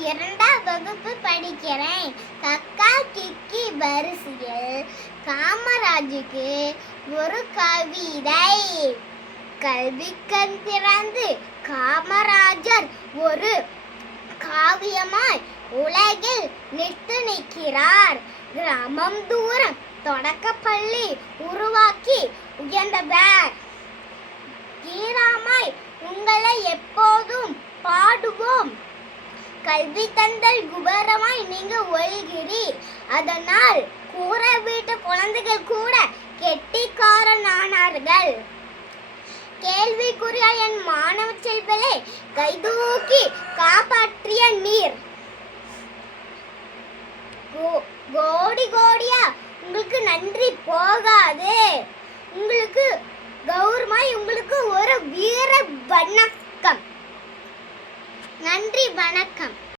இரண்டாம் வகுப்பு படிக்கிறேன். கக்கா கிக்கி வரிசையில் காமராஜுக்கு ஒரு கவிதை. கல்வி கண் திறந்து காமராஜர் ஒரு காவியமாய் உலகில் நிற்று நிற்கிறார். கிராமம் தூரம் தொடக்கப்பள்ளி உருவாக்கி உயர்ந்தவர். கீராமாய் கல்வி தந்தல் குபரமாய் நீங்க ஒழுகிறி அதனால் கூற வீட்டு குழந்தைகள் கூட கெட்டிக்காரனானார்கள். கேள்விக்குரிய என் மாணவ செல்வலை கைதூக்கி காப்பாற்றிய நீர். கோ- கோடி கோடியா உங்களுக்கு நன்றி போகாது. உங்களுக்கு கௌரமாய் உங்களுக்கு ஒரு வீர வண்ணம். நன்றி வணக்கம்.